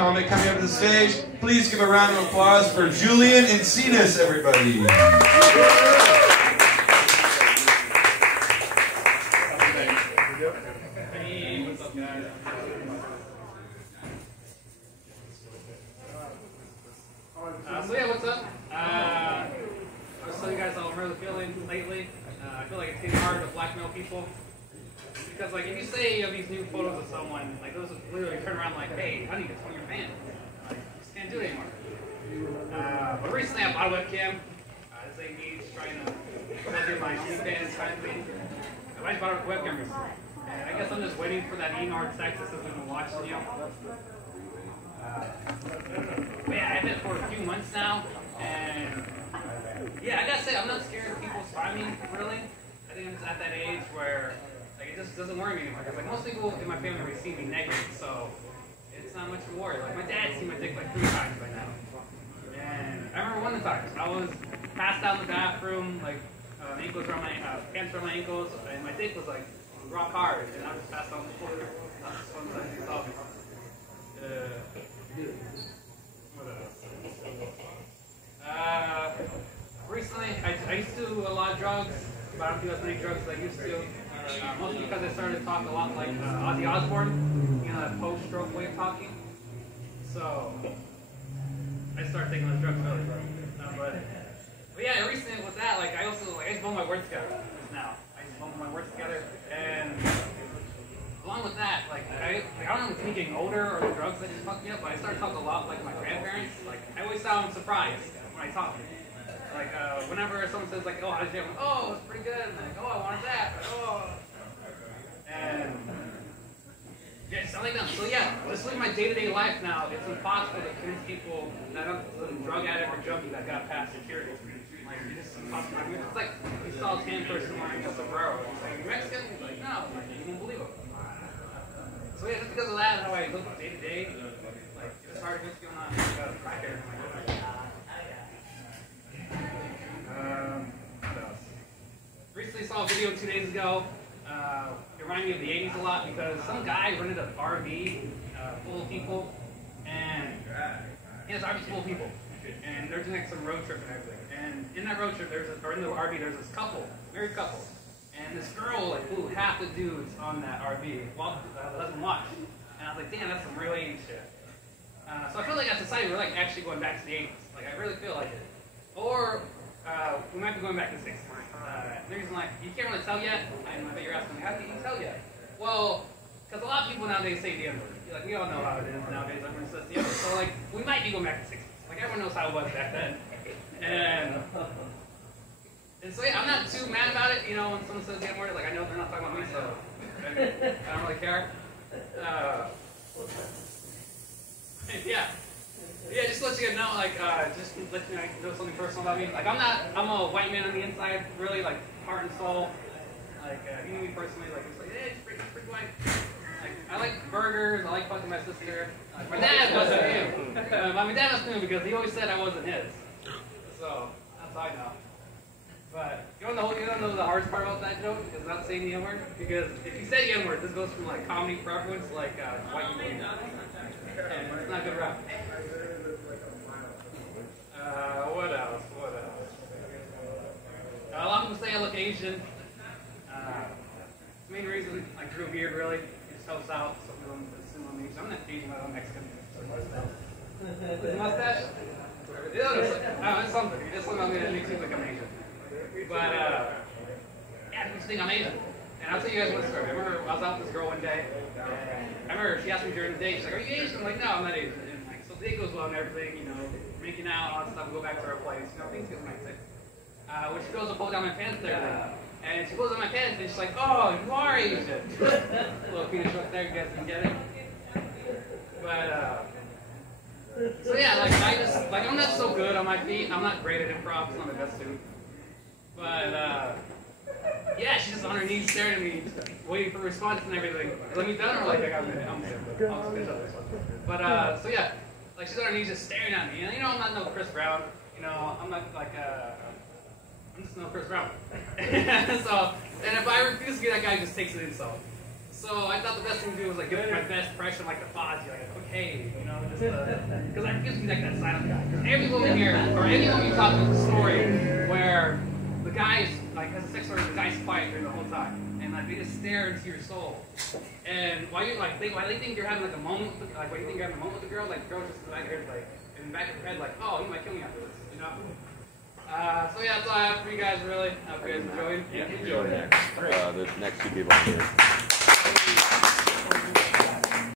Comic coming up to the stage. Please give a round of applause for Julian Encinas, everybody. Hey, what's up, guys? So yeah, what's up? I was telling you guys how I'm really feeling lately. I feel like it's getting harder to blackmail people. Because like if you say you have these new photos of someone, like those literally turn around like, hey, I need to tell your fan. Like, you just can't do it anymore. But recently I bought a webcam. This ain't me just trying to get my OnlyFans kind of thing. I just bought a webcam recently. And I guess I'm just waiting for that email text that says we've been watching you. But yeah, I've had it for a few months now, and yeah, I gotta say, I'm not scared of people spy me, really. I think I'm just at that age where like it just doesn't worry me anymore. Because like most people in my family receive me negative, so it's not much of a worry. Like my dad's seen my dick like 3 times by now, and I remember one of the times I was passed out in the bathroom, like ankles around my pants around my ankles, and my dick was like rock hard, and I was passed out on the floor. That's just one time you saw me. What else? Recently, I used to do a lot of drugs, but I don't do as many drugs as I used to. Mostly because I started to talk a lot like Ozzy Osbourne, you know, that post-stroke way of talking. So I started taking those drugs early. But yeah, recently with that, like I just bump my words together now. I just bump my words together, and along with that, like I don't know if it's me getting older or the drugs that just fucked me up, but I started talking a lot like my grandparents. Like I always sound surprised when I talk. Like whenever someone says like, "Oh, how did you?" I'm like, "Oh, it's pretty good." And like, "Oh, I wanted that." Like, "Oh," and yeah, sound like that. So yeah, just living my day-to-day life now, it's impossible to convince people that I'm a drug addict or junkie that got past security. Like it's impossible. I mean, it's like you saw a tan person wearing a sombrero. It's like, "You Mexican?" He's like, "No," like, you won't believe it. So yeah, just because of that and how I look day to day, like it's hard to get going on like a cracker. What else? Recently saw a video 2 days ago. It reminded me of the 80s a lot because some guy rented an RV full of people, and his RV's full of people, and they're doing like some road trip and everything. And in that road trip, or in the RV, there's this couple, married couple. And this girl like flew half the dudes on that RV while let them watch. And I was like, damn, that's some real 80s shit. So I feel like as a society, we're like actually going back to the 80s. Like I really feel like it. Or we might be going back to the 60s. The reason like you can't really tell yet. I bet you're asking, how can you tell yet? Well, because a lot of people nowadays say the N-word. Like we all know how it is nowadays. Everyone says the N-word. So like we might be going back to the 60s. Like everyone knows how it was back then. And so yeah, I'm not too mad about it, you know, when someone says the N-word, like I know they're not talking about me, so I don't really care. Yeah, just to let you guys know, like, just to let you know something personal about me. Like I'm a white man on the inside, really, like, heart and soul. Like, you know me personally, like, it's like, hey, it's pretty white. Like, I like burgers, I like fucking my sister. Like, my dad wasn't him. My dad was him because he always said I wasn't his. So, that's how I know. But you don't know the hardest part about that joke is not saying the N-word, because if you say the N-word, this goes from like comedy preference, like white people, and it's not a good rap. What else? A lot of people say I look Asian. The main reason I grew a beard really it just helps out. Some of them assume I'm Asian. I'm not Asian, but I'm Mexican. Is mustache? It's something. It's something that makes me look like I'm Asian. But, yeah, people think I'm Asian. And I'll tell you guys one story. I remember I was out with this girl one day, and I remember she asked me during the day, she's like, are you Asian? I'm like, no, I'm not Asian. And like, so the day goes well and everything, you know, making out, all that stuff, we go back to our place, you know, things get romantic. When she goes to pull down my pants there, and she pulls down my pants, and she's like, oh, you are Asian. Little penis joke there, you guys can get it. But, so yeah, like I'm not so good on my feet, I'm not great at improv, it's not my best suit. But, yeah, she's just on her knees staring at me, waiting for a response and everything. Let me done, or like, I'm But, so yeah, like she's on her knees just staring at me. And you know, I'm not no Chris Brown. You know, I'm not like, I'm just no Chris Brown. So, and if I refuse to get that guy, just takes an insult. So I thought the best thing to do was like give my best impression, like the Fozzie, like a quick hey, you know, just because I gives me like that silent guy. Because every woman here, or any woman you talk to, is a story where the guy is like has a sex story, the guy's quiet during the whole time, and like they just stare into your soul. And while you like while they think you're having like a moment, like when you think you're having a moment with the girl, like the girl just in the back of her head, like in the back of her head, like oh, you might kill me after this, you know. So yeah, that's all I have for you guys. Really, I hope you guys enjoyed. Yeah, enjoy. The next two people here.